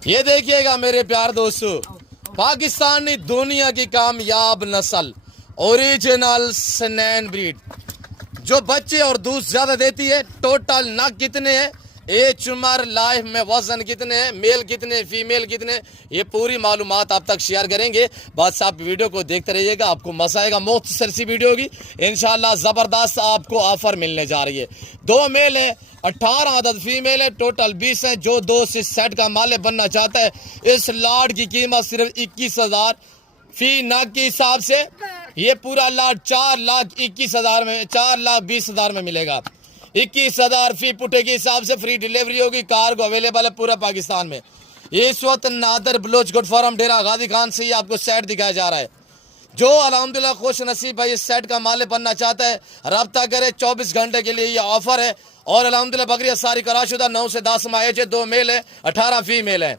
ये देखिएगा मेरे प्यार दोस्तों, पाकिस्तानी दुनिया की कामयाब नस्ल ओरिजिनल स्नैन ब्रीड जो बच्चे और दूध ज्यादा देती है। टोटल नग कितने हैं, एज उम्र लाइफ में वजन कितने हैं, मेल कितने फीमेल कितने, ये पूरी मालूमात आप तक शेयर करेंगे। बस आप वीडियो को देखते रहिएगा, आपको मजा आएगा। मुख्तसर सी वीडियो होगी इंशाल्लाह, जबरदस्त आपको ऑफर मिलने जा रही है। 2 मेल है, 18 अदद फीमेल है, टोटल 20 है। जो दोस्त इस सेट का मालिक बनना चाहता है, इस लाड की कीमत सिर्फ 21,000 फी नग के हिसाब से। ये पूरा लाड 4,21,000 में, 4,20,000 में मिलेगा। 21,000 फी पुटे के हिसाब से फ्री डिलीवरी होगी। कार्गो अवेलेबल है पूरा पाकिस्तान में। इस वक्त नादर बलोच गुड फार्म डेरा गाजी खान से ही आपको सेट दिखाया जा रहा है। जो अल्हम्दुलिल्लाह खुश नसीब भाई इस सेट का मालिक बनना चाहता है, रब्ता करे। 24 घंटे के लिए ये ऑफर है। और अल्हम्दुलिल्लाह बकरियां सारी कराशुदा 9 से 10 माह है, 2 मेल है, 18 फीमेल है।